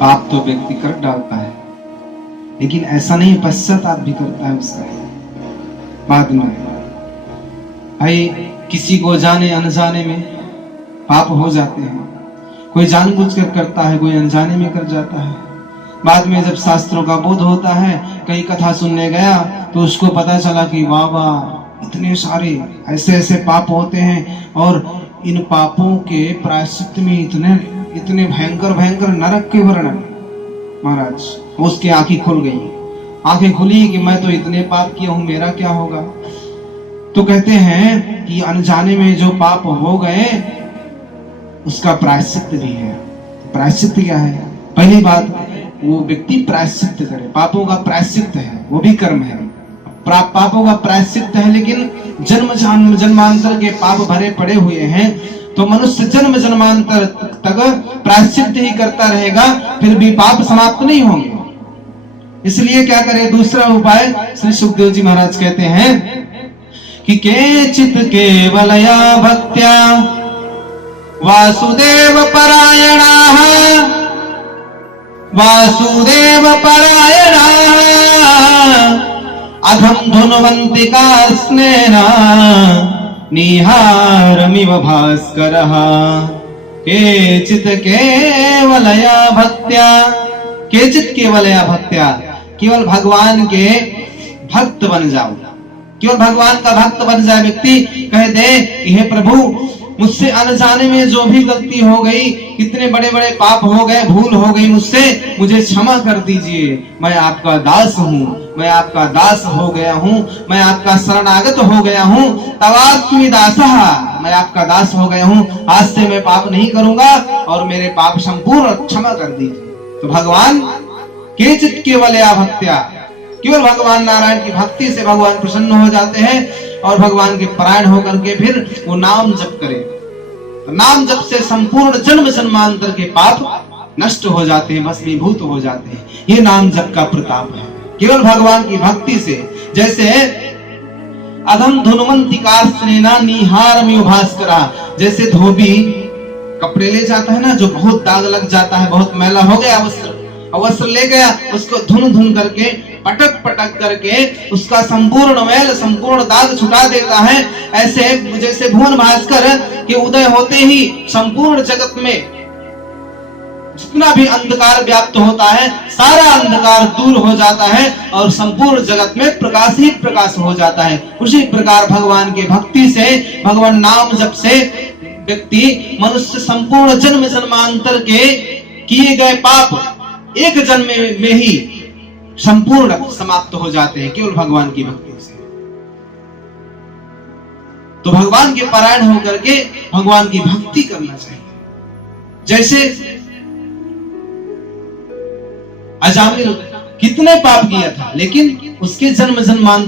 पाप तो व्यक्ति कर डालता है, लेकिन ऐसा नहीं पश्चाताप भी करता है उसका बाद में। भाई किसी को जाने अनजाने में पाप हो जाते हैं, कोई जानबूझकर करता है, कोई अनजाने में कर जाता है। बाद में जब शास्त्रों का बोध होता है, कई कथा सुनने गया तो उसको पता चला कि वाह वाह इतने सारे ऐसे ऐसे पाप होते हैं, और इन पापों के प्रायश्चित में इतने इतने भयंकर भयंकर नरक के वर्णन। महाराज उसकी आंखें खुल गई, आंखें खुली कि मैं तो इतने पाप किया हूं, मेरा क्या होगा। तो कहते हैं कि अनजाने में जो पाप हो गए उसका प्रायश्चित भी है। प्रायश्चित क्या है? पहली बात, वो व्यक्ति प्रायश्चित करे, पापों का प्रायश्चित है, वो भी कर्म है। पापों का प्रायश्चित है, लेकिन जन्म जन्मांतर के पाप भरे पड़े हुए हैं, तो मनुष्य जन्म जन्मांतर तक प्रायश्चित ही करता रहेगा, फिर भी पाप समाप्त नहीं होंगे। इसलिए क्या करे? दूसरा उपाय श्री सुखदेव जी महाराज कहते हैं कि केचित केवलया भक्त्या वासुदेव परायणाः अधम धुन्वन्ति कार्ष्णेन निहारमिव भास्करः। केचित् केवलया भक्त्या, केचित् केवलया भक्त्या, केवल भगवान के भक्त बन जाओ, केवल भगवान का भक्त बन जाए व्यक्ति, कह दे कि हे प्रभु मुझसे अनजाने में जो भी गलती हो गई, कितने बड़े बड़े पाप हो गए, भूल हो गई मुझसे, मुझे क्षमा कर दीजिए। मैं आपका दास हूँ, मैं आपका दास हो गया हूँ, मैं आपका शरणागत हो गया हूँ। तवास्मि दासः, मैं आपका दास हो गया हूँ, आज से मैं पाप नहीं करूंगा और मेरे पाप संपूर्ण क्षमा कर दीजिए। तो भगवान केचित् केवलया भक्त्या, केवल भगवान नारायण की भक्ति से भगवान प्रसन्न हो जाते हैं और भगवान के परायण होकर के फिर वो नाम जप करे। तो नाम जप से संपूर्ण जन्म जन्मांतर के पाप नष्ट हो जाते हैं, भस्मीभूत हो जाते हैं। ये नाम जप का प्रताप है, केवल भगवान की भक्ति से। जैसे अधम धुन्वन्ति कार्ष्णेन निहारमिव भास्करः, जैसे धोबी कपड़े ले जाता है ना, जो बहुत दाग लग जाता है, बहुत मैला हो गया वस्त्र ले गया, उसको धुन धुन करके पटक पटक करके उसका संपूर्ण मैल संपूर्ण दाग छुटा देता है। ऐसे जैसे भुवन भास्कर के उदय होते ही संपूर्ण जगत में जितना भी अंधकार व्याप्त होता है, सारा अंधकार दूर हो जाता है और संपूर्ण जगत में प्रकाश ही प्रकाश हो जाता है। उसी प्रकार भगवान के भक्ति से, भगवान नाम जप से व्यक्ति मनुष्य संपूर्ण जन्म जन्मांतर के किए गए पाप एक जन्म में ही संपूर्ण समाप्त हो जाते हैं, केवल भगवान की भक्ति से। तो भगवान के परायण होकर के भगवान की भक्ति करना चाहिए। जैसे अजामिल कितने पाप किया था, लेकिन उसके जन्म जन्मांतर